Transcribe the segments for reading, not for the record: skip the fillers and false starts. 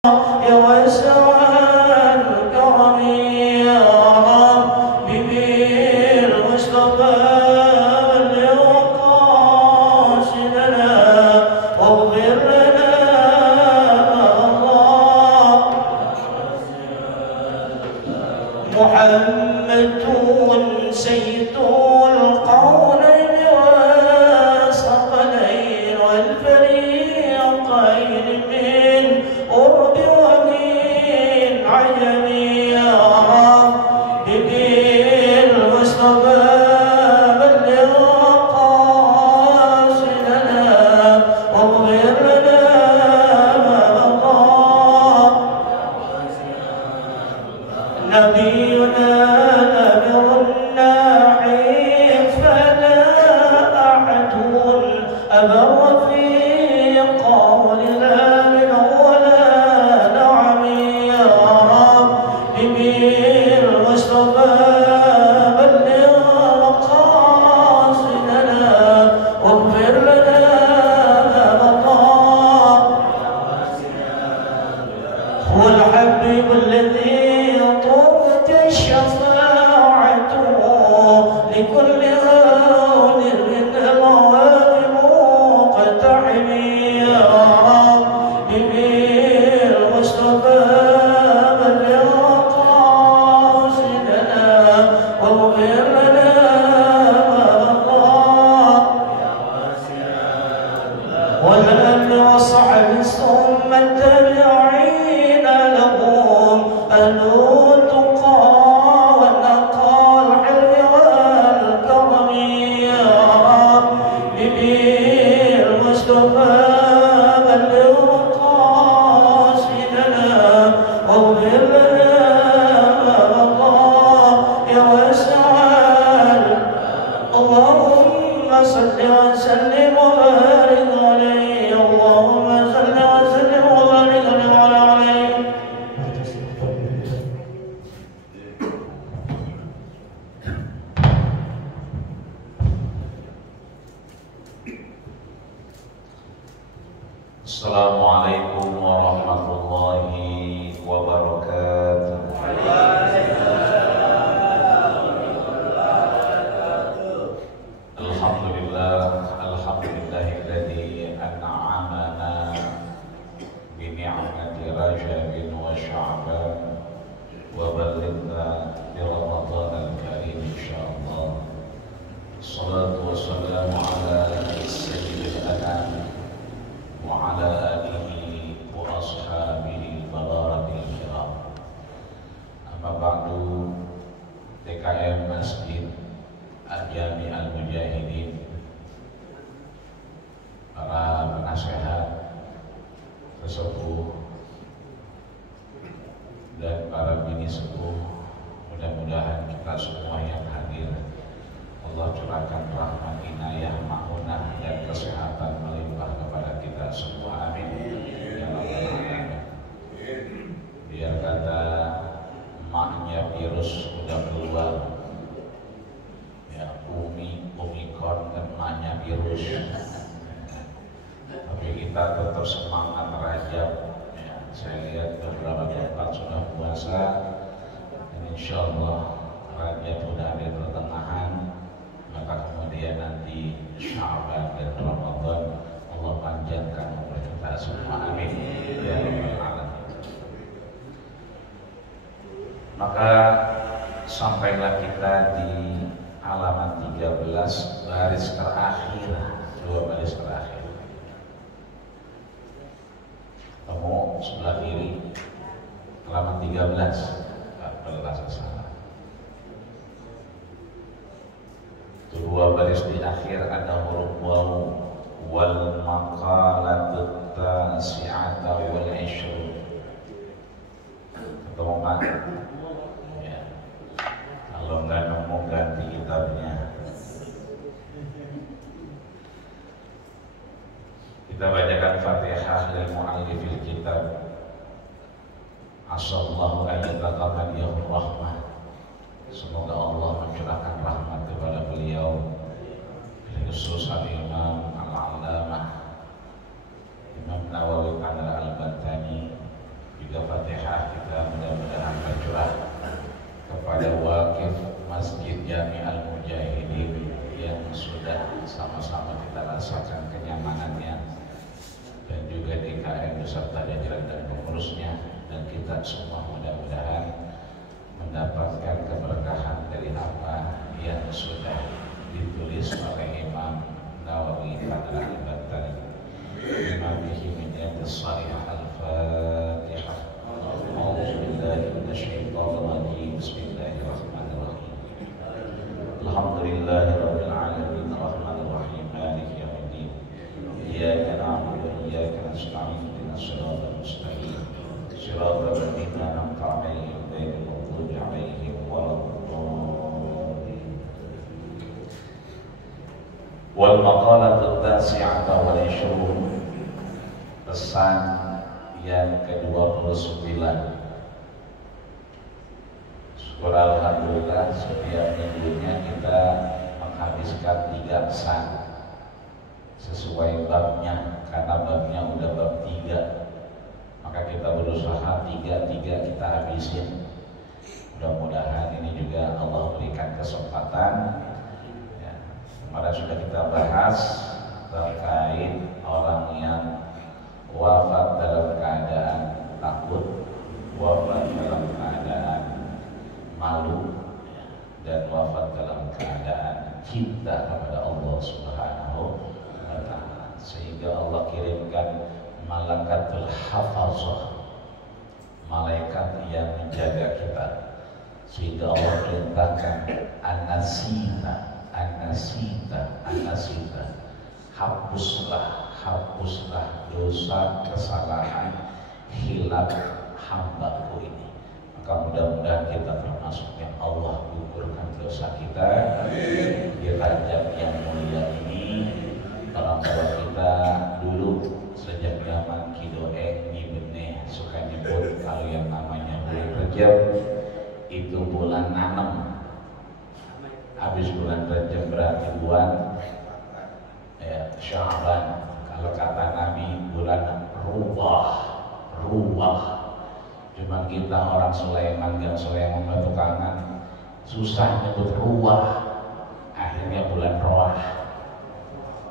يا واسع الكرم يا حبيبي المصطفى بلغ قاصدنا واغفر لنا الله. محمد سيد القولين والثقلين والفريقين من قرب ومن عجم يا حبيبي المصطفى بلغ قاصدنا واغفر لنا الله. نبينا أبر في قولنا من ولا نعم يا حبيبي المصطفى بلغ مقاصدنا واغفر لنا الله. هو الحبيب الذي طلبت شفاعته لكل هون من الغواب مقتحم يا حبيبي المصطفى بلغ قاصدنا واغفر لنا الله. والآل والصحب ثم التابعين لهم أهل التقى والنقى الحلم والكرم يا حبيبي المصطفى بلغ قاصدنا واغفر لنا الله. يا واسع اللهم صل وسلم وبارك عليه. اللهم صل وسلم وبارك عليه. Assalamualaikum warahmatullahi wabarakatuh. Alhamdulillahilladzi an'amana bi ni'mati Rajabin wa Sya'ban wa balighna bi Ramadan al-Karim insyaallah. Salatu wassalamu ala sayyidil anam wa ala alihi wa ashabihi barakil kiram. Amma ba'du. TKM Masjid Al-Jami Al-Mujahidin, para penasehat, sesepuh dan para bini sepuh, mudah-mudahan kita semua yang hadir Allah curahkan rahmat, inayah, ma'unah dan kesehatan melimpah kepada kita semua. Amin ya rabbal alamin. Biar kata emaknya virus udah keluar, ya Omikron dan emaknya virus, tapi kita tetap semangat Rajab. Ya, saya lihat beberapa tempat sudah puasa dan insya Allah Rajab sudah ada di pertengahan, maka kemudian nanti Sya'ban dan Ramadan Allah panjangkan umur kita semua. Amin ya rabbal alamin. Maka sampailah kita di halaman 13, baris terakhir, 2 baris terakhir. Kamu sebelah kiri, halaman 13, 14 salah. 2 baris di akhir ada huruf waw. Wal maqalatut tasi'ata wal 'ishrun. Ketemu Pak? Ya. Kalau nggak nemu ganti kitabnya. Kita bacakan Fatihah lil mu'allifil kitab. Asallahu ayyataqabbal rahmah. Semoga Allah mencurahkan rahmat kepada beliau, khusus Al-Imam Al-Allamah Imam Nawawi Al-Albani beserta jajaran dan pengurusnya, dan kita semua mudah-mudahan mendapatkan keberkahan dari apa yang sudah ditulis oleh Imam Nawawi pada Al-Batan Imam bihi min yadis salihah al-Fatihah. A'udzubillahi minasyaitonir rajim. Bismillahirrahmanirrahim. Alhamdulillahi rabbil alamin arrahmanir rahim maliki yaumiddin. Iyyaka na'budu wa iyyaka nasta'in ihdinas siratal mustaqim siratal ladzina an'amta 'alaihim ghairil maghdubi 'alaihim waladdallin. Wal maqalatu at-tasi'atu wal 'ishrun. Pesan yang ke-29. Syukur alhamdulillah setiap minggunya kita menghabiskan 3 pesan sesuai babnya, karena babnya udah bab 3, maka kita berusaha 3 kita habisin. Mudah-mudahan ini juga Allah berikan kesempatan ya. Kemarin sudah kita bahas terkait orang yang wafat dalam keadaan takut, wafat dalam keadaan malu, dan wafat dalam keadaan cinta kepada Allah Subhanahu wa Ta'ala, sehingga Allah kirimkan malakatul hafazah, malaikat yang menjaga kita, sehingga Allah perintahkan an-nasita, hapuslah dosa kesalahan hilaf hambaku ini. Maka mudah-mudahan kita termasuk yang Allah gugurkan dosa kita. Amin. Di Rajab yang mulia ini, orang tua kita dulu sejak zaman Kidoeng Nyibene suka nyebut kalau yang namanya bulan Rajab itu bulan nanam. Habis bulan Rajab berarti bulan Sya'ban. Kalau kata Nabi bulan ruwah. Cuma kita orang Sulaiman bertukangan susah nyebut ruwah, akhirnya bulan roah.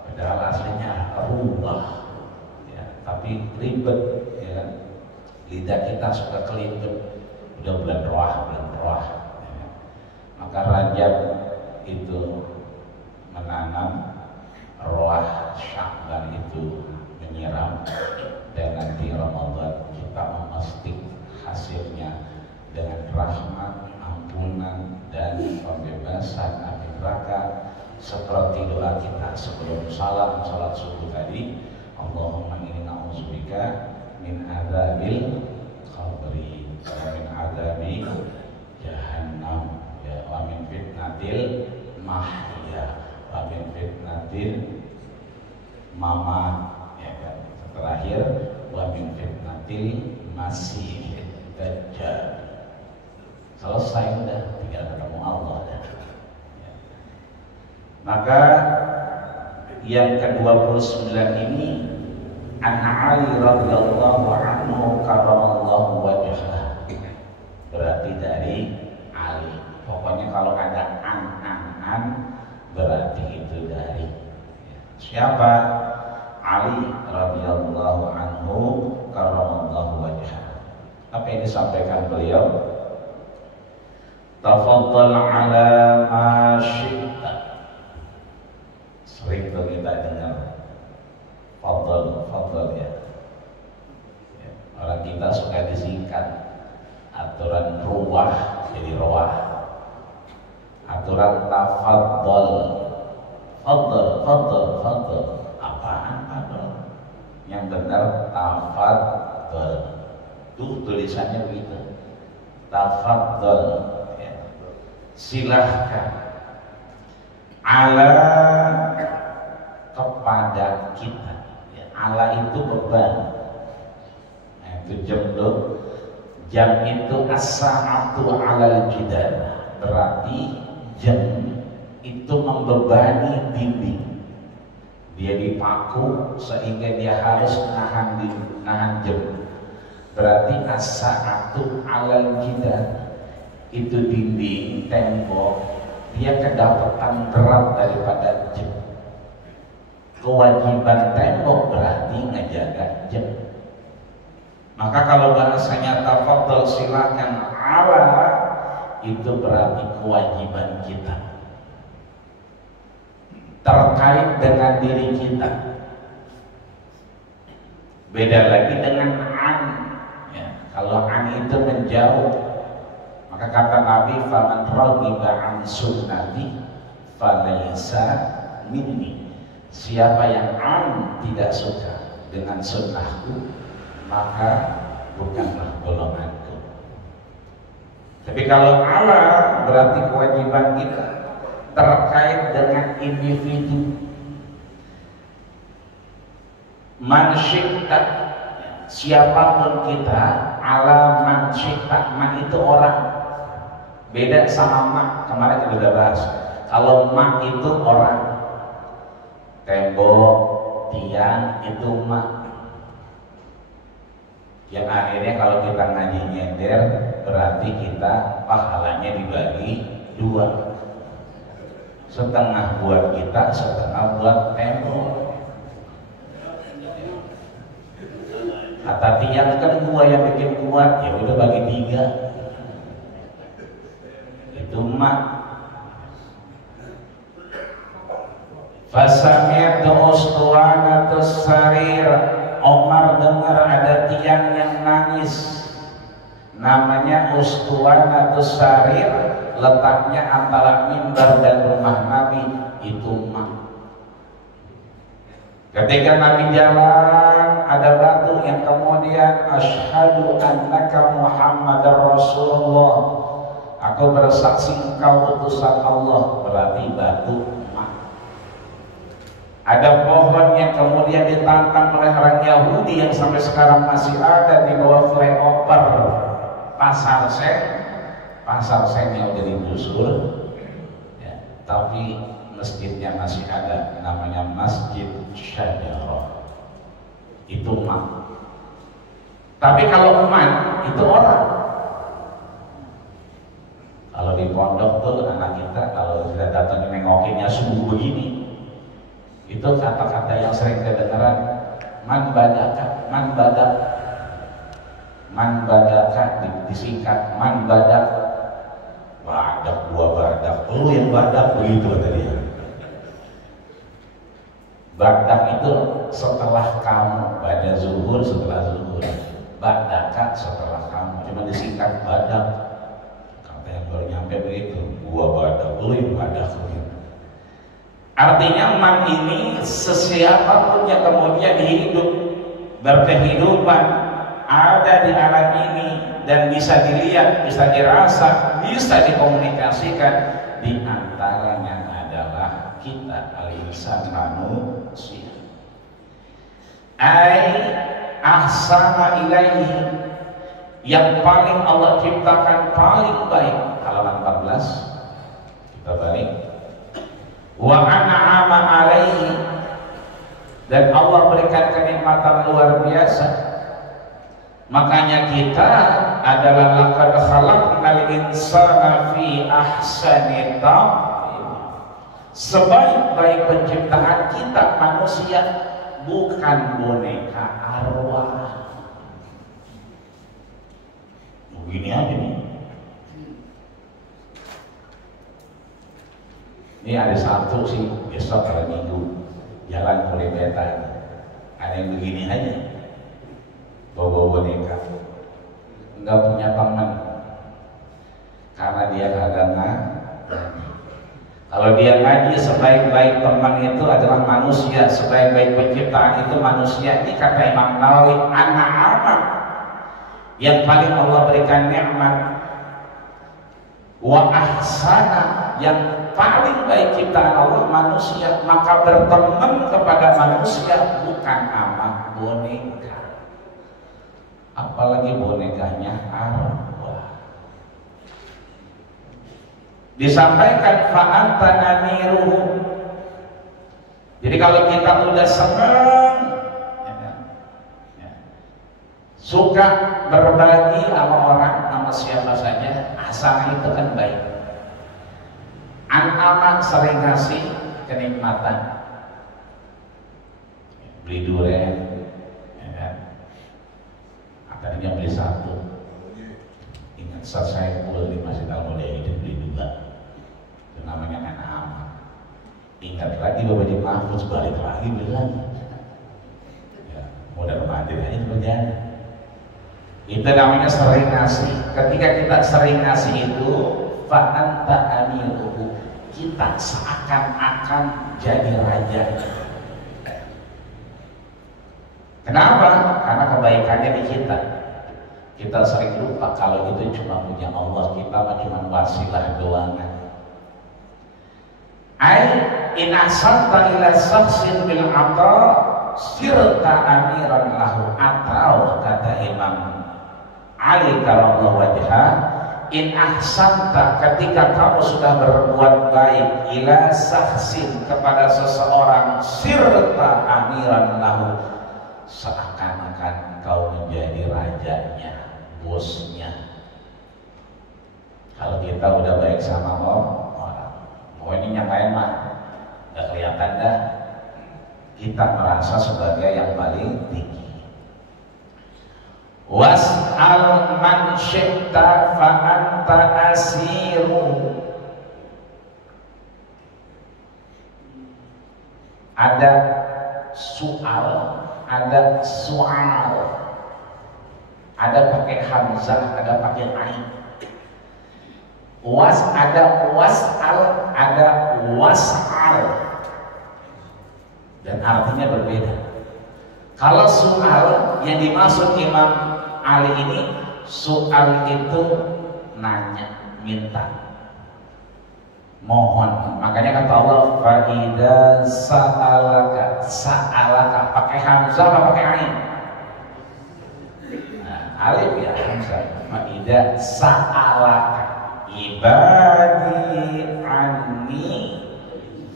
Padahal aslinya ruwah ya, tapi ribet ya kan? Lidah kita suka kelibet, udah bulan roah ya. Maka Rajab itu menanam, roah Sya'ban itu menyiram, dan nanti Ramadan kita memetik hasilnya dengan rahmat, ampunan, dan pembebasan api neraka, seperti doa kita sebelum salat subuh tadi, Allahumma inni na'udzubika min adzabil qabri wa min adzabi jahannam ya, wa min fitnatil mahya wa min fitnatil mamat ya kan. Terakhir wa min fitnatil masih dajjal. Selesai udah, tinggal ketemu Allah dah. Ya. Maka yang ke-29 ini An Ali radhiyallahu anhu karramallahu wajhah. Berarti dari Ali. Pokoknya kalau ada an berarti itu dari siapa? Ali radhiyallahu anhu karramallahu wajhah. Apa yang disampaikan beliau? Tafaddal ala ma syi'ta. Sering tuh kita dengar Fadl ya. Orang kita suka disingkat. Aturan ruwah jadi roah. Aturan tafaddal. Fadl. Apaan fadl? Yang benar tafaddal. Tuh tulisannya begitu. Tafaddal ya. Silahkan. Ala kepada kita. Ala itu beban. Nah, itu jam itu as-sa'atu 'alal jidar. Berarti jam itu membebani dinding. Dia dipaku sehingga dia harus nahan jam. Berarti as-sa'atu 'alal jidar. Itu dinding, tembok, dia kedapatan berat daripada jam. Kewajiban tembok berarti ngejaga jam. Maka kalau bahasanya tafadhol silakan ala, itu berarti kewajiban kita terkait dengan diri kita. Beda lagi dengan an, ya. Kalau an itu menjauh, maka kata Nabi, faman raghiba an sunnati falaysa minni. Siapa yang an tidak suka dengan sunnahku, maka bukanlah golonganku. Tapi kalau ala berarti kewajiban kita terkait dengan individu. Man syi'ta, siapapun kita, ala man syi'ta. Man itu orang, beda sama mak. Kemarin kita udah bahas. Kalau mak itu orang, tembok, tiang itu mak. Yang akhirnya kalau kita ngaji nyender, berarti kita pahalanya dibagi dua, setengah buat kita, setengah buat tembok. Kata tiang kan gua yang bikin kuat, ya udah bagi tiga. Itu mak. Fasami'tu ustuwanatus sarir. Omar dengar ada tiang yang nangis, namanya ustuwanatus sarir, letaknya antara mimbar dan rumah Nabi. Itu mak. Ketika Nabi jalan, ada batu yang kemudian asyhadu annaka Muhammadar Rasulullah, aku bersaksi engkau utusan Allah, berarti batu mak. Ada pohon yang kemudian ditantang oleh orang Yahudi yang sampai sekarang masih ada di bawah flyover Pasar Sen yang udah digusur, ya, tapi masjidnya masih ada, namanya Masjid Syajarah. Itu mak. Tapi kalau man itu orang. Kalau di pondok tuh anak kita kalau sudah datang nengokinnya subuh begini, itu kata-kata yang sering kedengaran, man badaka, man badaka disingkat man badak, dua badak, lu yang badak, begitu tadi ya. Badak itu setelah kamu, pada zuhur setelah zuhur, badaka setelah kamu, cuma disingkat badak. Kata yang baru nyampe begitu, gua badak, lu yang badak. Artinya man ini sesiapapun yang kemudian hidup, berkehidupan, ada di alam ini dan bisa dilihat, bisa dirasa, bisa dikomunikasikan, di antaranya adalah kita al-insan manusia. Ai ahsana ilaihi, yang paling Allah ciptakan paling baik. Halaman 14 kita balik. Wa an'ama alaihi, dan Allah berikan kenikmatan luar biasa. Makanya kita adalah laqad khalaqnal insana fi ahsani taqwim. Sebaik-baik penciptaan kita manusia, bukan boneka arwah. Begini aja nih. Ini ada Sabtu sih, besok hari Minggu jalan kulibetan, ada yang begini aja, bawa boneka, nggak punya teman, karena dia kagak ngaji. Kalau dia ngaji, sebaik-baik teman itu adalah manusia, sebaik-baik penciptaan itu manusia. Ini kata Imam Nawawi, anak-anak yang paling Allah berikan nikmat, wa ahsana, yang paling baik ciptaan Allah manusia, maka berteman kepada manusia bukan sama boneka, apalagi bonekanya arwah. Disampaikan fa'anta namiruhu. Jadi kalau kita udah senang, suka berbagi sama orang, sama siapa saja, asal itu kan baik. Anak sering ngasih kenikmatan, beli durian, ya kan? Akan hanya beli satu. Ingat saat saya kuliah di Masjid Al-Mudahidin beli 2. Itu namanya anak aman. Ingat lagi Bapak Haji Mahfuz, balik lagi beli lagi. Ya, modal mandir aja berjalan. Itu namanya sering ngasih. Ketika kita sering ngasih itu, fa'anta amiluhu, kita seakan-akan jadi raja. Kenapa? Karena kebaikannya di kita. Kita sering lupa kalau itu cuma punya Allah, kita cuma wasilah doang. Ai in ahsanta ila shakhsin bil ata sirta amiran lahu, atau kata Imam Ali karramallahu wajha, in ahsanta, ketika kamu sudah berbuat baik, ila shakhsin, kepada seseorang, sirta amiran lahu, seakan-akan kau menjadi rajanya, bosnya. Kalau kita udah baik sama orang, mau ini nyamain mah gak kelihatan dah, kita merasa sebagai yang paling tinggi. Was'al man syi'ta fa anta asiru. Ada soal, ada soal, ada pakai hamzah, ada pakai ain. Ada was'al, ada was'al, dan artinya berbeda. Kalau soal yang dimaksud Imam Ali ini, soal itu nanya, minta, mohon. Makanya kata Allah, fa'idha sa'alaka, sa'alaka pakai hamzah apa pakai ain? Nah, alif ya hamzah. Fa'idha sa'alaka ibadi anni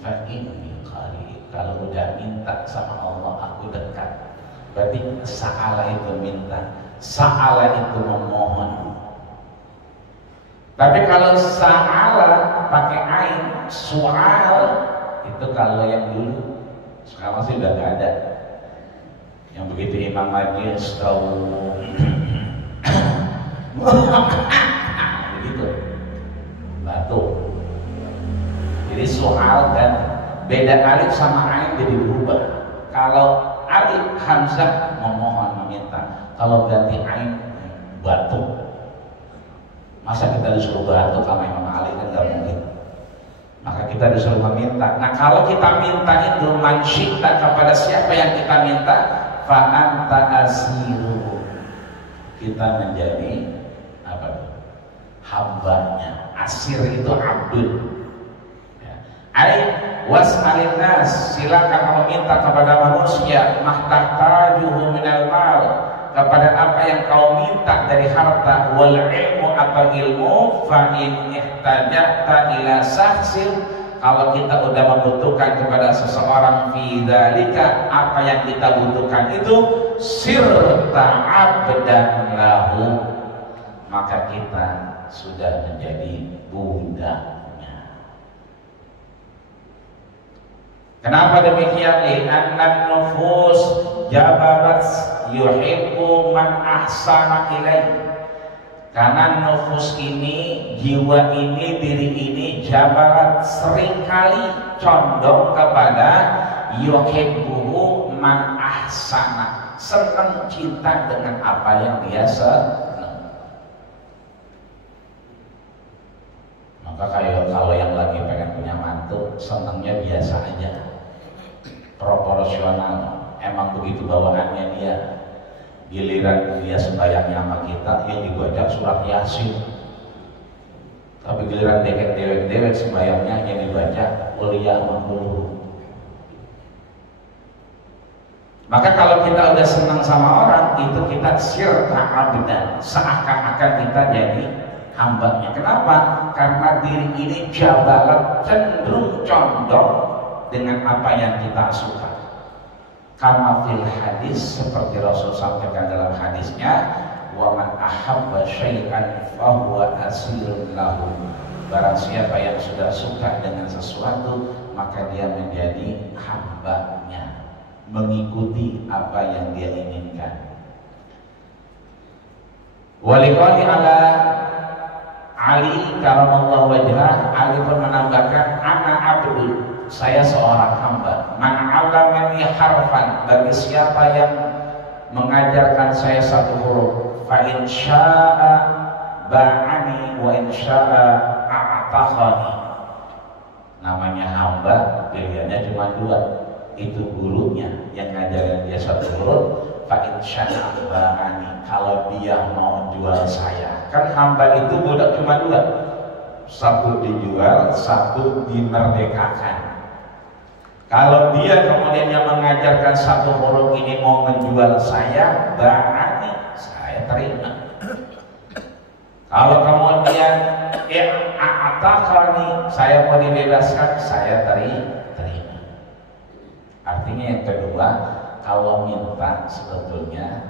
fa'inni qarib. Kalau udah minta sama Allah, aku dekat. Berarti sa'ala itu minta, sa'ala itu memohon. Tapi kalau sa'ala pakai ain, su'al, itu kalau yang dulu. Sekarang sih udah gak ada. Yang begitu Imam Majlis tahu begitu batu. Jadi su'al dan beda alif sama ain jadi berubah. Kalau alif hamzah memohon, meminta. Kalau ganti ain batu. Masa kita disuruh batu sama Imam Ali, kan gak mungkin. Maka kita disuruh meminta. Nah kalau kita minta itu mansyita, kepada siapa yang kita minta, fa anta asiru, kita menjadi apa? Hambanya. Asir itu abdul. Ai was'alin nas, silakan meminta kepada manusia, mahtahtajuhu minal mal, kepada apa yang kau minta dari harta, wal ilmu, apa ilmu, fa in ihtajata ila sahsin, kalau kita udah membutuhkan kepada seseorang, fi dzalika, apa yang kita butuhkan itu, sirta abdan lahu, maka kita sudah menjadi budak. Kenapa demikian? Li'annan nufus jabarat yuhibbu man ahsana ilaih. Karena nufus ini, jiwa ini, diri ini, jabarat seringkali condong kepada yuhibbu man ahsana, senang, cinta dengan apa yang dia senang. Maka kalau yang lagi pengen punya mantu, senangnya biasa aja, proporsional, emang begitu bawaannya dia. Giliran dia sembahyangnya sama kita, yang dibaca surat Yasin. Tapi giliran dewek sembahyangnya yang dibaca kuliah mulu. Maka kalau kita udah senang sama orang, itu kita sirta abdan, seakan-akan kita jadi hambanya. Kenapa? Karena diri ini jabalat, cenderung condong dengan apa yang kita suka. Kama fil hadis, seperti Rasul sampaikan dalam hadisnya, wa man ahabba syai'an fahuwa asirun lahu. Barang siapa yang sudah suka dengan sesuatu, maka dia menjadi hambanya, mengikuti apa yang dia inginkan. Waliqali ala Ali karamallahu wajhah, Ali pun menambahkan ana abdu, saya seorang hamba. Man 'allamani harfan, bagi siapa yang mengajarkan saya satu huruf, fa in syaa'a ba'ani wa in syaa'a a'takhani. Namanya hamba, pilihannya cuma dua, itu gurunya yang ngajarin dia satu huruf, fa in syaa'a ba'ani, kalau dia mau jual saya. Kan hamba itu budak cuma dua, satu dijual, satu dimerdekakan. Kalau dia kemudian yang mengajarkan satu huruf ini mau menjual saya, berarti saya terima. Kalau kemudian atakhani, saya mau dibebaskan, saya terima. Artinya yang kedua, kalau minta sebetulnya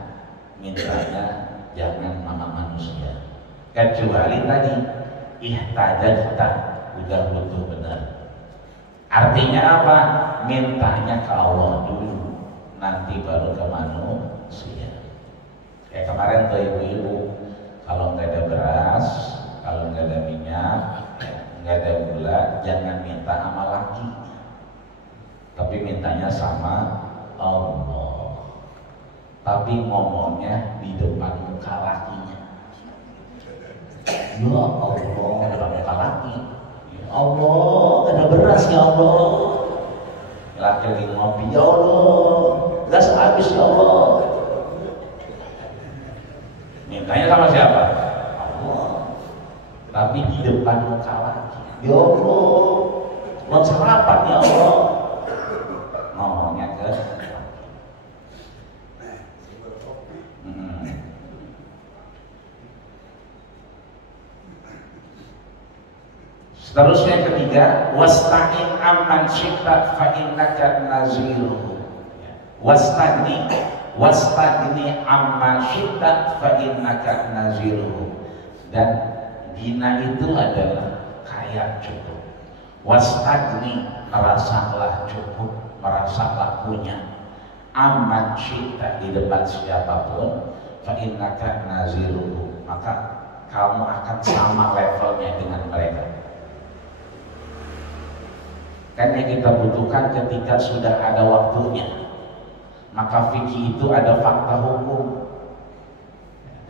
mintanya jangan sama manusia, kecuali tadi ihtajajta, udah butuh benar. Artinya apa? Mintanya ke Allah dulu, nanti baru ke manusia. Kayak kemarin tuh ibu-ibu, kalau nggak ada beras, kalau nggak ada minyak, nggak ada gula, jangan minta sama laki, tapi mintanya sama Allah. Tapi ngomongnya di depan muka lakinya. Ya Allah, depan muka laki. Ya Allah, ada beras ya Allah. Laki lagi ngopi, ya Allah, gas habis ya Allah. Mintanya sama siapa? Allah. Tapi di depan muka laki. Ya Allah, buat sarapan ya Allah. Ngomongnya ke Terus yang ketiga, wasta'in amman syi'ta fa innaka naziruhu. Wasta'ni amma syi'ta fa innaka naziruhu. Dan gina itu adalah kaya cukup. Wasta'ni, merasalah cukup, merasalah punya. Amman syi'ta, di depan siapapun, fa innaka naziruhu, maka kamu akan sama levelnya dengan mereka. Kan yang kita butuhkan ketika sudah ada waktunya. Maka fikih itu ada fakta hukum.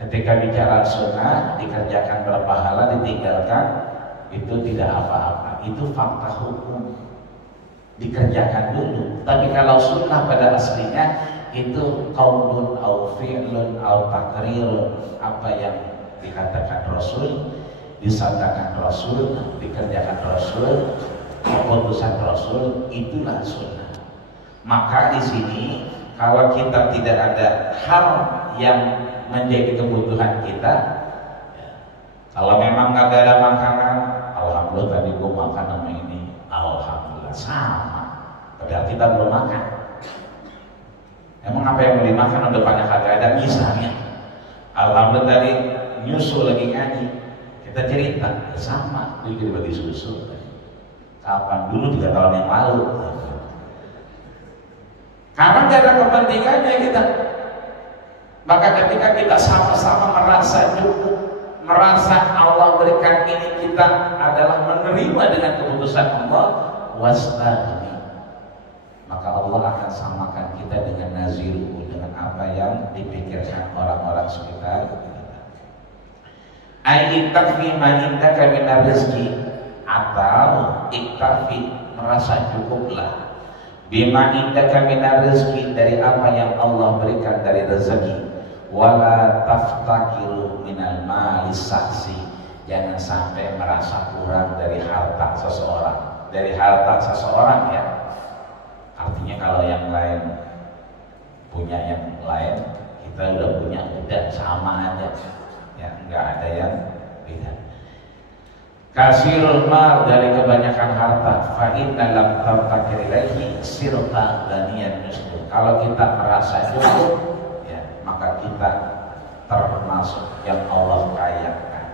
Ketika bicara sunnah, dikerjakan berpahala, ditinggalkan itu tidak apa-apa. Itu fakta hukum, dikerjakan dulu. Tapi kalau sunnah pada aslinya itu qaulun au fi'lun au taqrirun, apa yang dikatakan Rasul, disabdakan Rasul, dikerjakan Rasul, keputusan Rasul, itulah sunnah. Maka di sini kalau kita tidak ada hal yang menjadi kebutuhan kita, kalau memang nggak ada makanan, alhamdulillah tadi gua makan sama ini, alhamdulillah, sama. Padahal kita belum makan. Emang apa yang mau dimakan udah banyak kagak ada, misalnya. Alhamdulillah tadi nyusul lagi ngaji, kita cerita sama, itu bagi susu. Kapan dulu 3 tahun yang lalu, karena gak ada kepentingannya kita. Maka ketika kita sama-sama merasa cukup, merasa Allah berikan ini, kita adalah menerima dengan keputusan Allah, wasta'ini, maka Allah akan samakan kita dengan naziru, dengan apa yang dipikirkan orang-orang sekitar. Ai takfi ma indaka minar rizki, atau iktafi, merasa cukuplah, bima indaka minar rizki, dari apa yang Allah berikan dari rezeki. Wala taftakiru minal mali saksi, jangan sampai merasa kurang dari harta seseorang. Dari harta seseorang ya, artinya kalau yang lain punya yang lain, kita udah punya, udah sama aja ya, nggak ada yang beda. Kasirul mal, dari kebanyakan harta, fa inna lam tabtakir ilaihi sirta ghaniyan muslim. Kalau kita merasa cukup ya, maka kita termasuk yang Allah kayakan.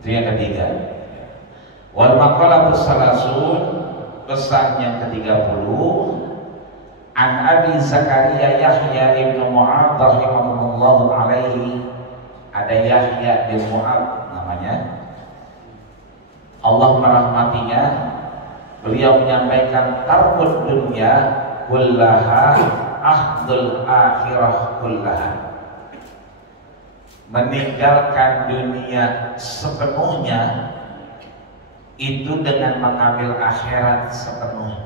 Itu yang ketiga. Wal maqalatus salasun, pesan yang ke-30, an Abi Zakaria Yahya ibnu Mu'adz rahimahullah rahmatullah alaihi, ada Yahya bin Mu'ad namanya, Allah merahmatinya, beliau menyampaikan tarkud dunya kullaha ahdul akhirah kullaha, meninggalkan dunia sepenuhnya itu dengan mengambil akhirat sepenuhnya.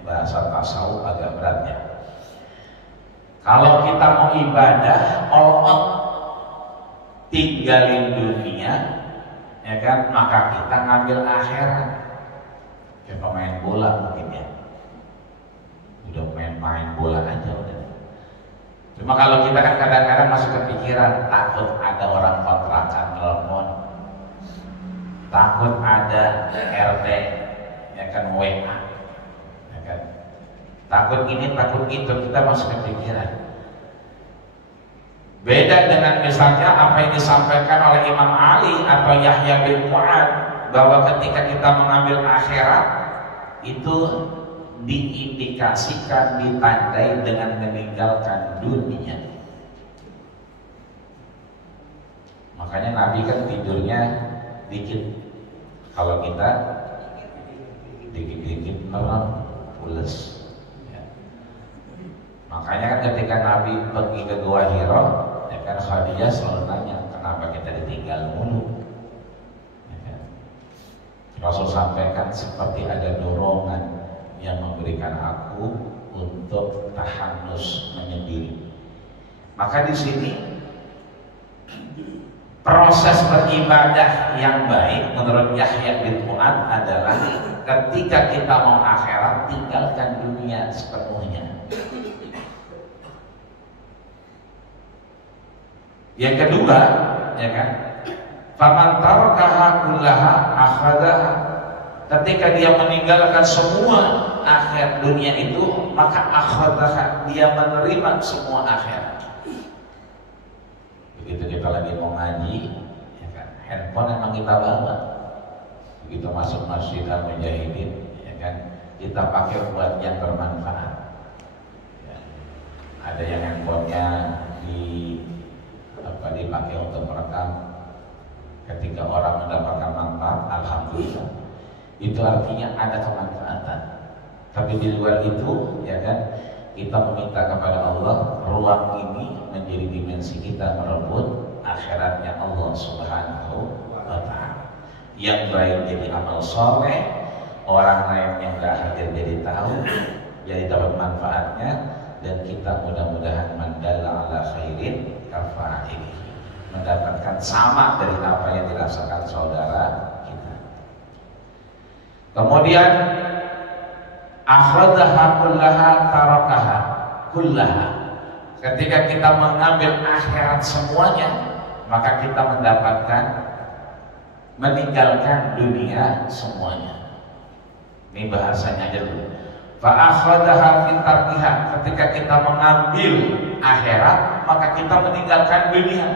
Bahasa tasawuf agak beratnya. Kalau kita mau ibadah all out, tinggalin dunia, ya kan, maka kita ngambil akhirat. Kayak pemain bola mungkin ya, udah main bola aja udah. Cuma kalau kita kan kadang-kadang masih kepikiran, takut ada orang kontrakan telepon, takut ada RT, ya kan, WA, ya kan, takut ini takut itu, kita masih kepikiran. Beda dengan misalnya apa yang disampaikan oleh Imam Ali atau Yahya bin Mu'ad, bahwa ketika kita mengambil akhirat itu diindikasikan, ditandai dengan meninggalkan dunia. Makanya Nabi kan tidurnya dikit, kalau kita dikit-dikit orang pules ya. Makanya kan ketika Nabi pergi ke Gua Hira, ya kan, Khadijah selalu nanya, kenapa kita ditinggal mulu, ya kan? Rasul sampaikan seperti ada dorongan yang memberikan aku untuk tahanus, menyendiri. Maka di sini proses beribadah yang baik menurut Yahya bin Mu'ad adalah ketika kita mau akhirat, tinggalkan dunia sepenuhnya. Yang kedua, ya kan, faman tarakaha kullaha akhadaha, ketika dia meninggalkan semua akhir dunia itu, maka akhadaha, dia menerima semua akhirat. Begitu kita lagi mau ngaji, ya kan, handphone emang kita bawa. Begitu masuk masjid Al-Mujahidin, ya kan, kita pakai buat yang bermanfaat. Ya. Ada yang handphonenya dipakai untuk merekam. Ketika orang mendapatkan manfaat, alhamdulillah, itu artinya ada kemanfaatan. Tapi di luar itu, ya kan, kita meminta kepada Allah ruang ini menjadi dimensi kita merebut akhiratnya Allah Subhanahu wa Ta'ala. Yang lain jadi amal soleh, orang lain yang gak hadir jadi tahu, jadi dapat manfaatnya, dan kita mudah-mudahan mandalla ala khairin kafa'ili, mendapatkan sama dari apa yang dirasakan saudara kita. Kemudian akhadaha kullaha tarakaha kullaha, ketika kita mengambil akhirat semuanya, maka kita mendapatkan meninggalkan dunia semuanya. Ini bahasanya aja dulu. Fa akhadaha fi tarkiha, ketika kita mengambil akhirat, maka kita meninggalkan dunia.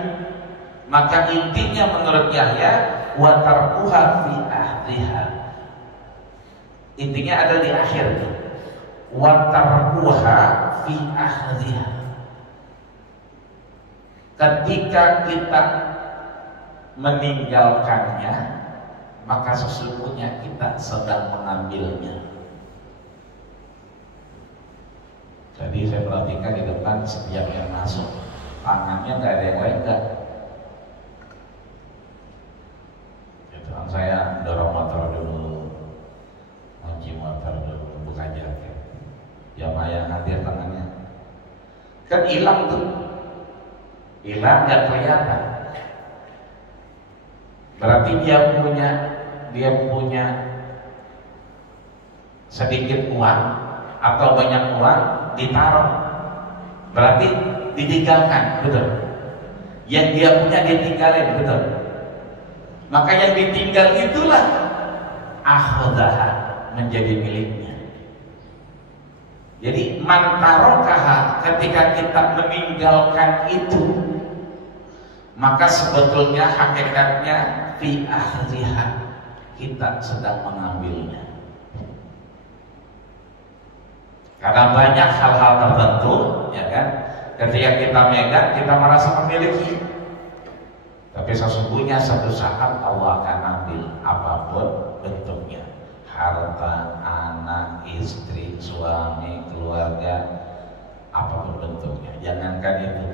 Maka intinya menurut Yahya, wa tarkuha fi ahliha, intinya ada di akhir. Wa tarkuha fi ahliha, ketika kita meninggalkannya, maka sesungguhnya kita sedang mengambilnya. Jadi saya perhatikan di depan setiap yang masuk, tangannya nggak ada yang lengket. Saya dorong motor dulu, kunci motor dulu, buka jaket. Jamaah yang hadir tangannya kan hilang tuh, hilang nggak kelihatan. Berarti dia punya sedikit uang atau banyak uang ditaruh, berarti ditinggalkan, betul. Yang dia punya dia tinggalin, betul. Maka yang ditinggal itulah akhadaha, menjadi miliknya. Jadi man tarakaha, ketika kita meninggalkan itu, maka sebetulnya hakikatnya fi ahliha, kita sedang mengambilnya. Karena banyak hal-hal tertentu, ya kan, Ketika kita megang, kita merasa memiliki. Tapi sesungguhnya satu saat Allah akan ambil apapun bentuknya. Harta, anak, istri, suami, keluarga, apapun bentuknya. Jangankan itu,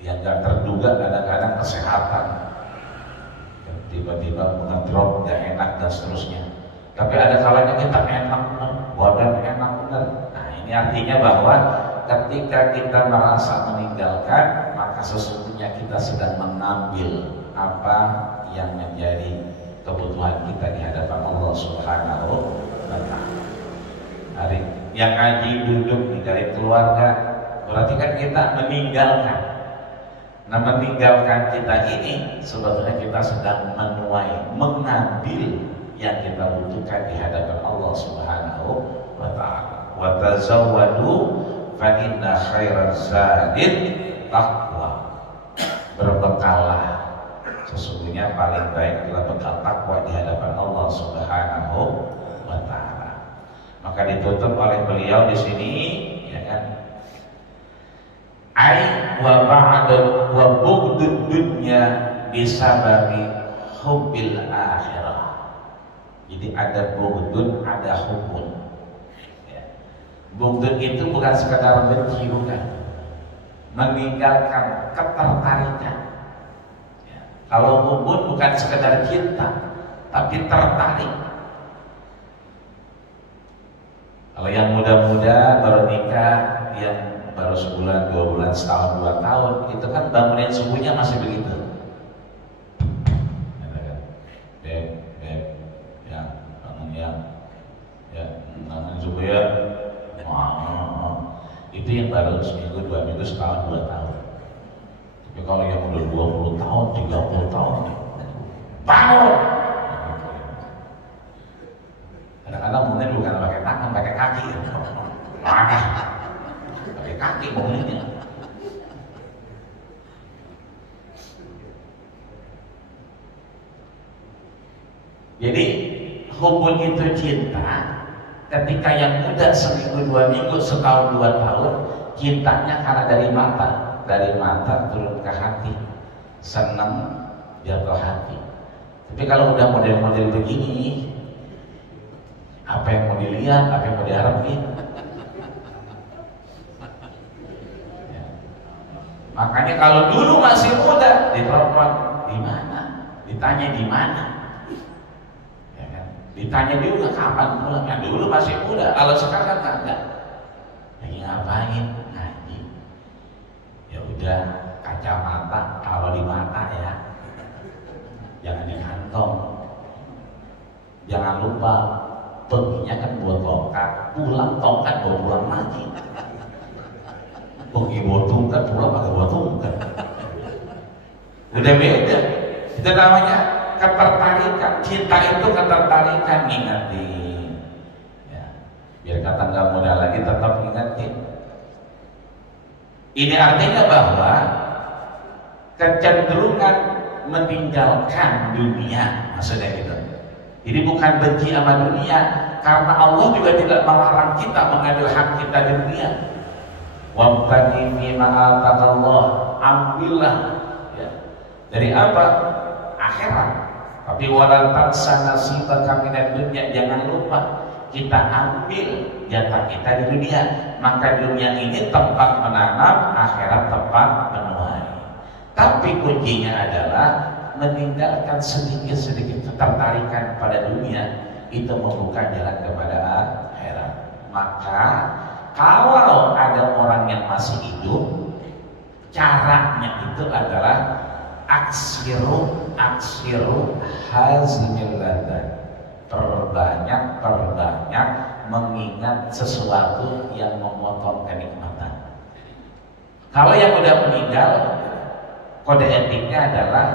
yang gak terduga kadang-kadang kesehatan, tiba-tiba ngedrop, gak enak dan seterusnya. Tapi ada kalanya kita enak benar, badan enak benar. Nah ini artinya bahwa ketika kita merasa meninggalkan, maka sesungguhnya kita sedang mengambil apa yang menjadi kebutuhan kita di hadapan Allah Subhanahu wa Ta'ala. Hari yang ngaji duduk dari keluarga, berarti kan kita meninggalkan. Nah meninggalkan kita ini sebetulnya kita sedang menuai, mengambil yang kita butuhkan di hadapan Allah Subhanahu wa Ta'ala. Wa tazawwadu fa inna khairaz zadid taqwa. Berbekalah, sesungguhnya paling baik adalah bekal takwa di hadapan Allah Subhanahu wa Ta'ala. Maka ditutup oleh beliau di sini, ya kan? Ai wa ba'du wa bughdud dunya bisababi hubbil akhirah. Jadi ada bughdud, ada hubbun. Ya. Bughdud itu bukan sekadar benci, bukan. Meninggalkan ketertarikan. Ya. Kalau hubbun bukan sekadar cinta, tapi tertarik. Kalau yang muda-muda baru nikah, yang baru sebulan, 2 bulan, setahun, 2 tahun, itu kan bangunin subuhnya masih begitu. Beb, ya, bangun subuh ya. Itu yang baru seminggu, 2 minggu, setahun, 2 tahun. Tapi kalau yang udah 20 tahun, 30 tahun, bangun. Kadang-kadang mungkin bukan pakai tangan, pakai kaki. Pakai kaki mungkinnya. Jadi hubun itu cinta. Ketika yang muda seminggu, 2 minggu, setahun, 2 tahun, cintanya karena dari mata turun ke hati, senang jatuh hati. Tapi kalau udah model-model begini, apa yang mau dilihat, apa yang mau diharapin? Ya. Makanya kalau dulu masih muda, ditelepon di mana, ditanya di mana. Ditanya juga kapan pulang, yang dulu masih muda, kalau sekarang kan enggak. Lagi ngapain? Ngaji. Ya udah, kacamata kalau di mata ya, jangan di kantong. Jangan lupa, perginya kan buat tongkat, pulang tongkat bawa pulang lagi. Pergi bawa tongkat, pulang pakai bawa tongkat. Udah beda. Itu namanya ketertarikan. Cinta itu ketertarikan, ingatin ya. Biar kata nggak mudah lagi, tetap ingatin. Ini artinya bahwa kecenderungan meninggalkan dunia, maksudnya gitu. Jadi bukan benci sama dunia, karena Allah juga tidak melarang kita mengambil hak kita di dunia. Wabtaghi fima ataqallah, ambillah ya. Dari apa? Akhirat. Tapi wala tansa nasibaka minad dunya, jangan lupa kita ambil jatah kita di dunia. Maka dunia ini tempat menanam, akhirat tempat menuai. Tapi kuncinya adalah meninggalkan sedikit-sedikit ketertarikan pada dunia, itu membuka jalan kepada akhirat. Maka kalau ada orang yang masih hidup, caranya itu adalah aksiru hazimil ladat, perbanyak mengingat sesuatu yang memotong kenikmatan. Kalau yang udah meninggal, kode etiknya adalah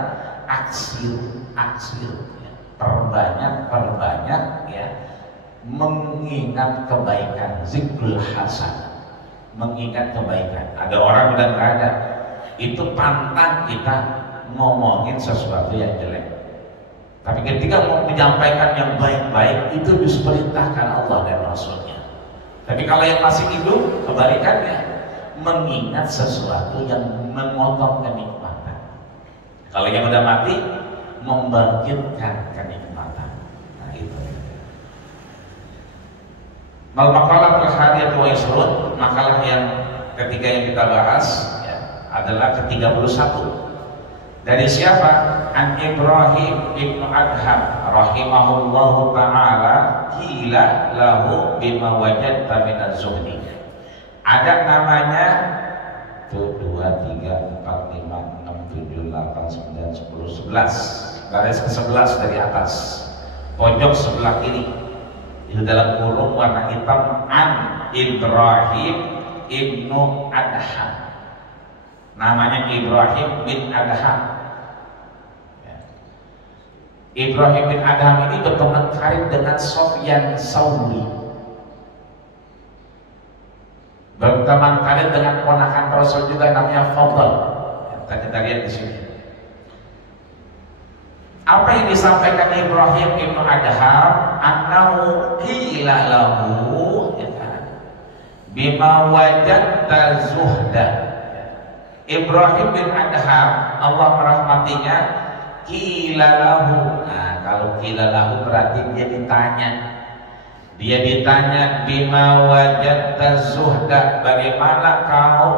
aksir ya. perbanyak ya, mengingat kebaikan, zikrul hasan, mengingat kebaikan. Ada orang udah nggak ada, itu pantang kita ngomongin sesuatu yang jelek. Tapi ketika mau menyampaikan yang baik-baik, itu diperintahkan Allah dan Rasulnya. Tapi kalau yang masih hidup, kebalikannya, mengingat sesuatu yang memotong kenikmatan. Kalau yang udah mati, membangkitkan kenikmatan. Nah itu. Makalah terhadiyat wa isrun, makalah yang ketiga yang kita bahas ya, adalah ke-31. Dari siapa? An Ibrahim bin Adham rahimahullahu ta'ala qila lahu bima wajadta minaz zuhdi. Ada namanya 1, 2, 3, 4, 5, 6, 7, 8, 9, 10, 11. Baris ke-11 dari atas, pojok sebelah kiri. Itu dalam kurung warna hitam, An Ibrahim ibnu Adham. Namanya Ibrahim bin Adham. Ibrahim bin Adham ini berteman karib dengan Sufyan Tsauri. Berteman karib dengan ponakan Rasul juga namanya Fadl. Kita lihat di sini. Apa yang disampaikan Ibrahim bin Adham? Annahu qila lahu bima wajadta zuhda. Ibrahim bin Adham, Allah merahmatinya, qila lahu. Nah, kalau qila lahu berarti dia ditanya. Dia ditanya bima wajadta zuhda, bagaimana kau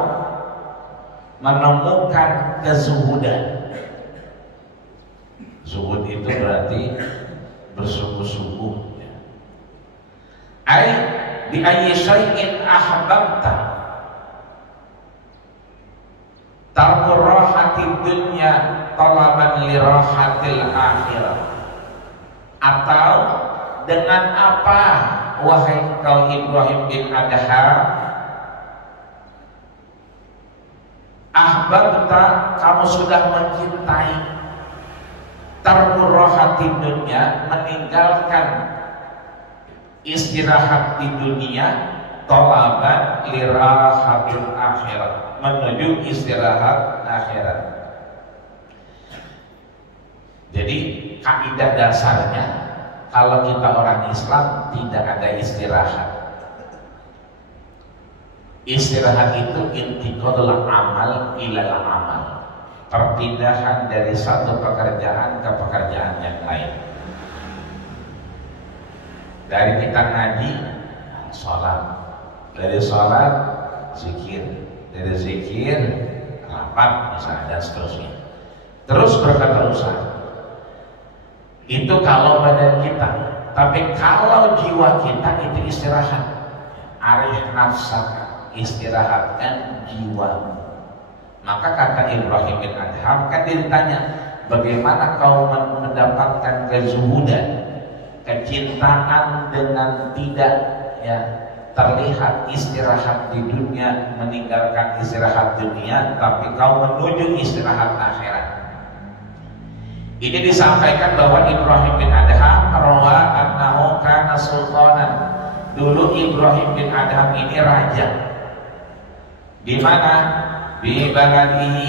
menemukan kezuhudan. Zuhud itu berarti bersungguh-sungguh ya. Ai bi ayyi syai'in ahbabta tarku rahati dunya talaban li rahatil akhirah. Atau dengan apa wahai kau Ibrahim bin Adham ahbabta, kamu sudah mencintai tarkurrohati dunia, meninggalkan istirahat di dunia, tolaban lirahatul akhirat, menuju istirahat akhirat. Jadi kaidah dasarnya, kalau kita orang Islam tidak ada istirahat. Istirahat itu intiqadul amal ilal amal, perpindahan dari satu pekerjaan ke pekerjaan yang lain. Dari kita ngaji, sholat. Dari sholat, zikir. Dari zikir, rapat misalnya, dan seterusnya. Terus berketerusan. Itu kalau badan kita. Tapi kalau jiwa kita itu istirahat. Arih nafsaka, istirahatkan jiwamu. Maka kata Ibrahim bin Adham, kan dia ditanya, bagaimana kau mendapatkan kezuhudan, kecintaan dengan tidak ya terlihat istirahat di dunia, meninggalkan istirahat dunia, tapi kau menuju istirahat akhirat. Ini disampaikan bahwa Ibrahim bin Adham rawa annahu kana sultanan. Dulu Ibrahim bin Adham ini raja. Di mana? Di baladihi,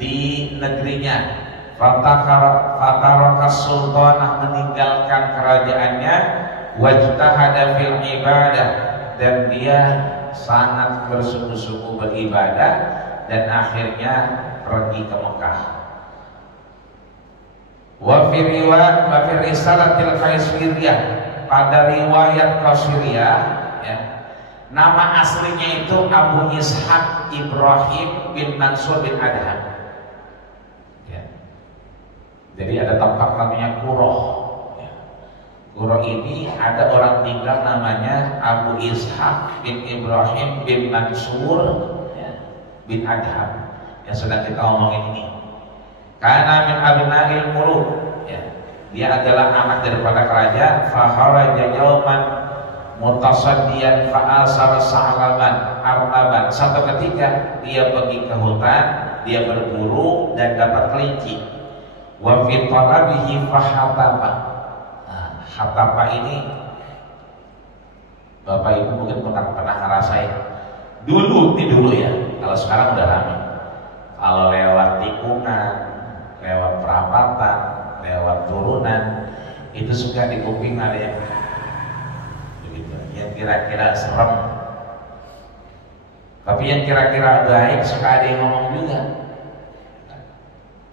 di negerinya. Fataraka sultanah, meninggalkan kerajaannya, wajtahada fil ibadah, dan dia sangat bersungguh-sungguh beribadah, dan akhirnya pergi ke Mekah. Wa fi riwayat wa fi risalatil Qaisiriyah, pada riwayat Qaisiriyah ya, nama aslinya itu Abu Ishaq Ibrahim bin Mansur bin Adham ya. Jadi ada tempat namanya Qurah ya. Qurah ini ada orang tinggal namanya Abu Ishaq bin Ibrahim bin Mansur ya, bin Adham yang sedang kita omongin ini. Karena min abna'il muluk ya. Dia adalah anak daripada raja. Faharaja yauman mutasaddiyan fa'asar sa'laman arnaban. Satu ketika dia pergi ke hutan, dia berburu dan dapat kelinci. Wa fi talabihi fahataba. Nah, hataba ini Bapak Ibu mungkin pernah ngerasain. Dulu ya. Kalau sekarang udah rame. Kalau lewat tikungan, lewat perapatan, lewat turunan, itu suka di kuping ada yang begitu, yang kira-kira serem. Tapi yang kira-kira baik suka ada yang ngomong juga,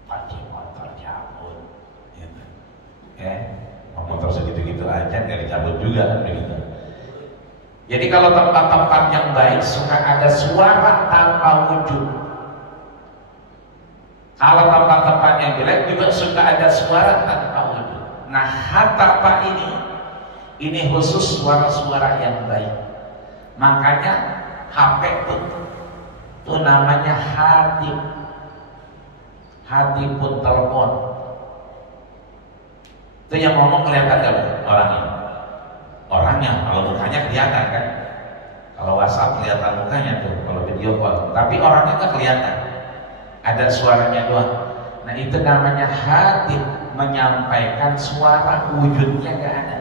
pakai motor cabut, gitu. Motor segitu-gitu aja nggak dicabut juga kan begitu. Jadi kalau tempat-tempat yang baik suka ada suara tanpa wujud. Kalau tempat-tempat yang jelek juga suka ada suara tanpa wujud. Nah, hatapa ini khusus suara-suara yang baik. Makanya HP itu namanya hatip. Hatip pun telepon. Itu yang ngomong kelihatan gak orangnya? Orangnya, kalau mukanya kelihatan kan? Kalau WhatsApp kelihatan mukanya tuh, kalau video call. Tapi orangnya nggak kelihatan. Ada suaranya doang. Nah itu namanya hatip, menyampaikan suara, wujudnya nggak ada.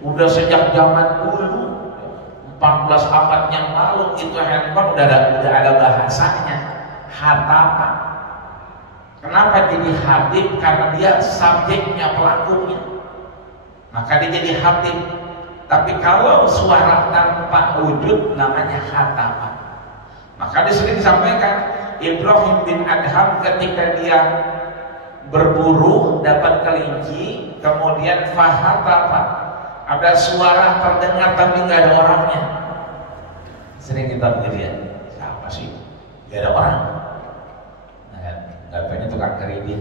Udah sejak zaman dulu, 14 abad yang lalu itu handphone udah ada bahasanya, hatapa. Kenapa jadi hatip? Karena dia subjeknya, pelakunya. Maka dia jadi hatip. Tapi kalau suara tanpa wujud namanya hatapa. Maka di sini disampaikan Ibrahim bin Adham ketika dia berburu dapat kelinci, kemudian fahatapa, ada suara terdengar tapi nggak ada orangnya. Sering kita begitu ya, siapa sih? Nggak ada orang. Katanya tukang kredit,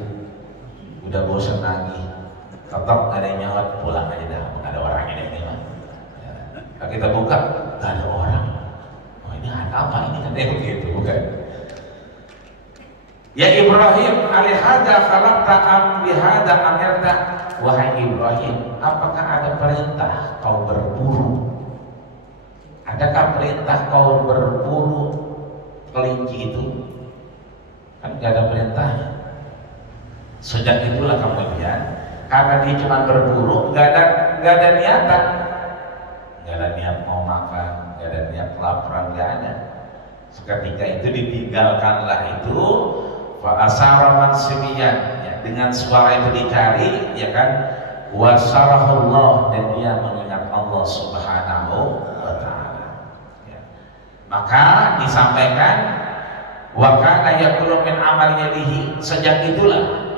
udah bosan lagi, tetap nggak ada yang nyawat, pulang aja dah, nggak ada orangnya deh ini mah. Ya, kita buka, nggak ada orang. Oh ini apa ini kan begitu bukan? Ya Ibrahim, alihada khalaqta am bihada amirta. Wahai Ibrahim, apakah ada perintah kau berburu? Adakah perintah kau berburu kelinci itu? Kan gak ada perintahnya. Sejak itulah kemudian, karena dia cuma berburu, gak ada niatan, gak ada niat mau makan, gak ada niat kelaparan, gak ada. Seketika itu ditinggalkanlah itu fa'asara mansimiyan, ya, dengan suara itu dicari, ya kan, wasarahullah, dan dia mengingat Allah subhanahu wa ta'ala, ya. Maka disampaikan wa kana yaqulu min amal yadihi. Sejak itulah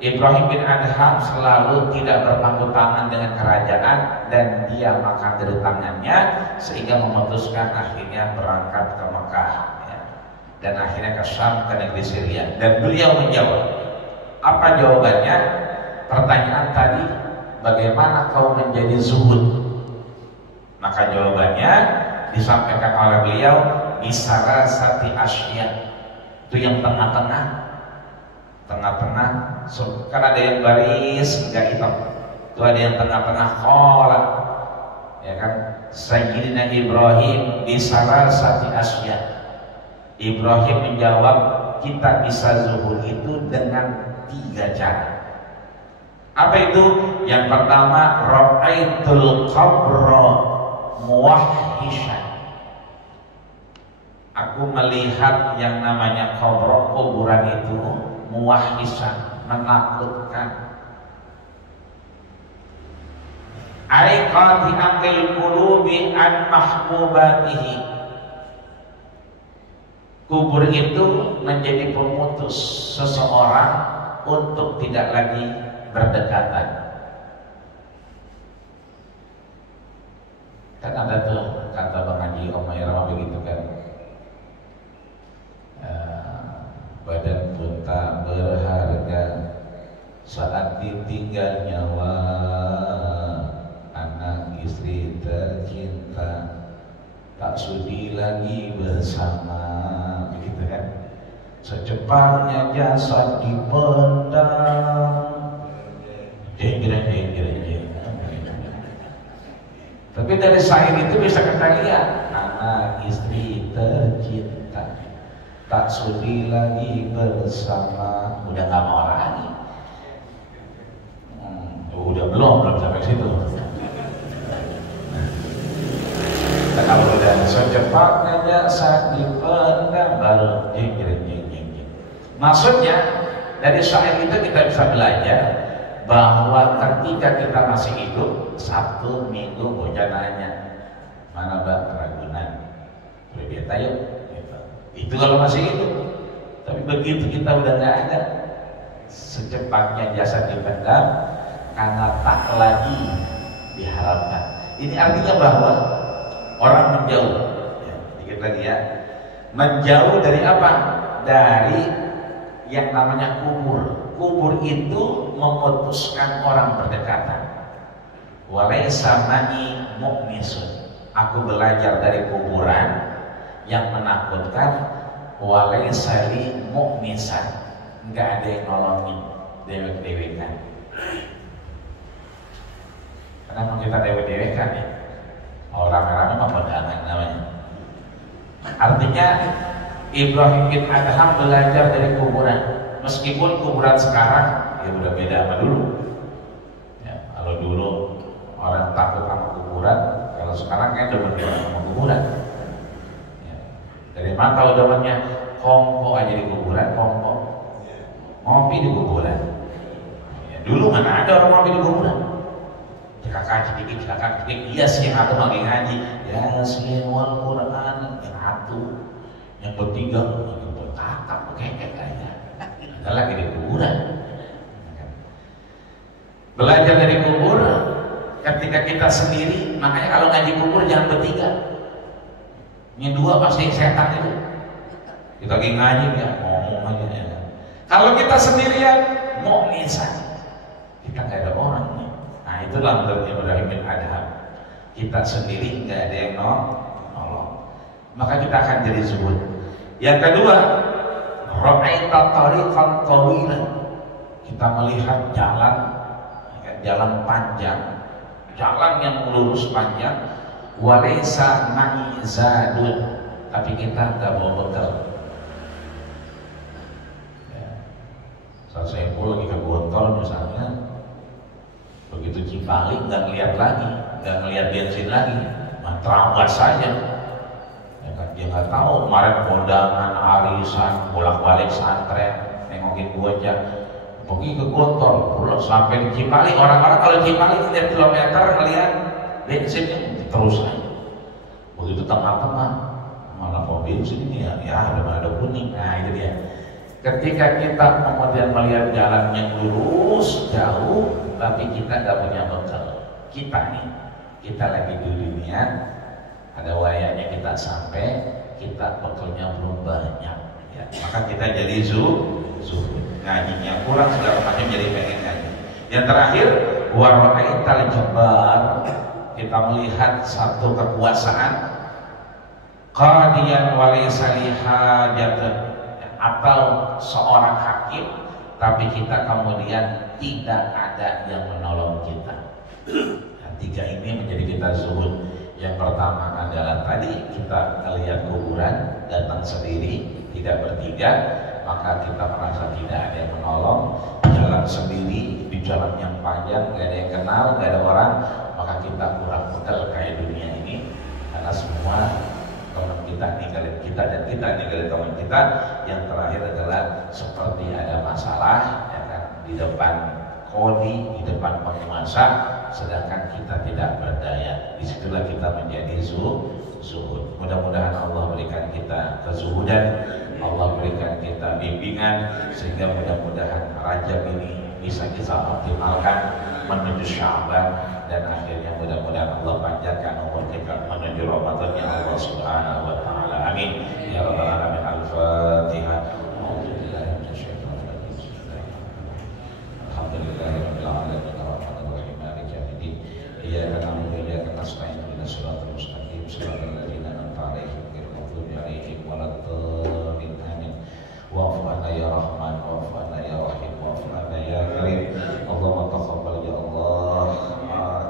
Ibrahim bin Adham selalu tidak berpangku tangan dengan kerajaan dan dia makan dari tangannya, sehingga memutuskan akhirnya berangkat ke Mekah, ya, dan akhirnya ke Syam, ke negeri Syria. Dan beliau menjawab, apa jawabannya? Pertanyaan tadi, bagaimana kau menjadi zuhud? Maka jawabannya disampaikan oleh beliau, bisara sati asya. Itu yang tengah-tengah, so, kan ada yang baris enggak hitam, itu ada yang tengah-tengah kholat, ya kan. Sayyidina Ibrahim bisara sati asya. Ibrahim menjawab, kita bisa zuhud itu dengan 3 cara. Apa itu? Yang pertama, ra'aitul qabra muwahhishan. Aku melihat yang namanya kuburan itu muwahhisan, menakutkan. Ai qad aqil qulubi an mahbubatihi. Kubur itu menjadi pemutus seseorang untuk tidak lagi berdekatan. Kan ada tuh kata Bang Haji Omairah begitu kan, badan pun tak berharga saat ditinggal nyawa, anak istri tercinta tak sudi lagi bersama, begitu kan. Secepatnya jasad dipendam, jeng. Tapi dari syair itu bisa kita lihat, anak istri tercinta tak sudi lagi bersama, udah gak mau lagi. Udah belum sampai situ. Nah, kalau udah secepatnya jasad dipendam, baru jeng. Maksudnya dari syair itu kita bisa belajar bahwa ketika kita masih hidup, Sabtu Minggu bocah nanya, mana Mbak Ragunan, berbeda yuk. Itu kalau masih hidup. Tapi begitu kita udah nggak ada, secepatnya jasad dipendam karena tak lagi diharapkan. Ini artinya bahwa orang menjauh, ya, dikit lagi ya, menjauh dari apa? Dari yang namanya kubur. Kubur itu memutuskan orang berdekatan. Walaysa ma'i mu'misun. Aku belajar dari kuburan yang menakutkan. Walaysa li mu'misan. Enggak ada yang nolongin, dewek-dewekan. Kenapa kita dewek-dewekan ya? Orang-orang mah pegangan namanya. Artinya Ibrahim bin Adham belajar dari kuburan. Meskipun kuburan sekarang ya udah beda sama dulu. Ya, kalau dulu orang takut sama kuburan, kalau sekarang kan udah berbeda sama kuburan. Ya. Dari mana tahu zamannya kongko aja di kuburan, kongko ngopi di kuburan. Ya, dulu mana ada orang ngopi di kuburan? Kakak sedikit, iya sih yang atau lagi ngaji, ya sih wal Quran yang satu, yang bertiga bertatap kekek aja, ada lagi di kuburan. Belajar dari kubur, ketika kita sendiri, makanya kalau ngaji kubur jangan bertiga, ini dua pasti setan itu. Kita lagi ngaji ya ngomong aja ya. Kalau kita sendirian, mau nisan, kita nggak ada orang. Nah itulah menurut Ibrahim bin Adham, kita sendiri nggak ada yang nolong, maka kita akan jadi zuhud. Yang kedua, ra'aita tariqan tawilan, kita melihat jalan panjang, jalan yang lurus panjang. Walaysa ma'i zadun, tapi kita nggak bawa bekal. Saat saya pulang lagi ke Gontor misalnya, begitu Cipali nggak ngeliat lagi, nggak ngeliat bensin lagi, terabas saja. Ya kan? Dia nggak tahu kemarin kondangan, arisan, bolak-balik santren, nengokin bocah, pergi ke Gontor, pulang sampai di Cipali. Orang-orang kalau Cipali ngeliat kilometer ngeliat bensinnya terus aja. Begitu tengah-tengah, mana pom bensin ini ya ada kuning. Nah itu dia. Ketika kita kemudian melihat jalan yang lurus jauh, tapi kita nggak punya bekal. Kita lagi di dunia, ada wayanya kita sampai, kita bekalnya belum banyak. Ya, maka kita jadi zuhud, ngajinya kurang segala macam jadi pengen ngaji. Yang terakhir, waraital jabbar, kita melihat satu kekuasaan, qadiyan walaysa li hajatun, atau seorang hakim tapi kita kemudian tidak ada yang menolong kita. Nah, tiga ini menjadi kita zuhud. Yang pertama adalah tadi kita melihat kuburan, datang sendiri, tidak bertiga, maka kita merasa tidak ada yang menolong. Jalan sendiri di jalan yang panjang, gak ada yang kenal, gak ada orang, maka kita kurang bekal kayak dunia ini, karena semua teman kita ninggalin kita dan kita ninggalin teman kita. Yang terakhir adalah seperti ada masalah ya kan, di depan kodi, di depan penguasa, sedangkan kita tidak berdaya. Disitulah kita menjadi zuhud. Mudah-mudahan Allah berikan kita kezuhudan, Allah berikan kita bimbingan, sehingga mudah-mudahan Rajab ini bisa kita optimalkan menuju Sya'ban, dan akhirnya mudah-mudahan Allah panjangkan umur kita menuju Ramadannya Allah Subhanahu wa taala. Amin ya rabbal alamin. Al-Fatihah. Alhamdulillahirabbil alamin arrahmanir rahim maliki yaumiddin. Iyyaka na'budu wa iyyaka nasta'in ihdinas siratal mustaqim siratal ladzina an'amta 'alaihim ghairil maghdubi 'alaihim waladdallin. Amin. Wa'fu 'anna ya Rahman, wa'fu 'anna ya Rahim, wa'fu 'anna ya Karim. Allahumma taqabbal ya Allah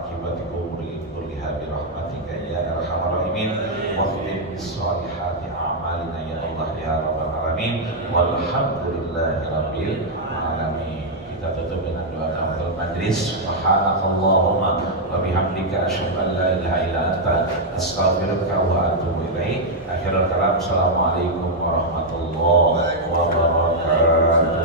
akibatikum kulliha bi rahmatika ya arhamar rahimin, wa khtim bis solihati a'malina ya Allah ya rabbal alamin. Walhamdulillahi rabbil alamin. Kita tutup dengan doa kafaratul majlis. Subhanakallahumma wa bihamdika asyhadu an la ilaha illa anta astaghfiruka wa atubu ilaik. Akhirul kalam, assalamualaikum warahmatullahi wabarakatuh.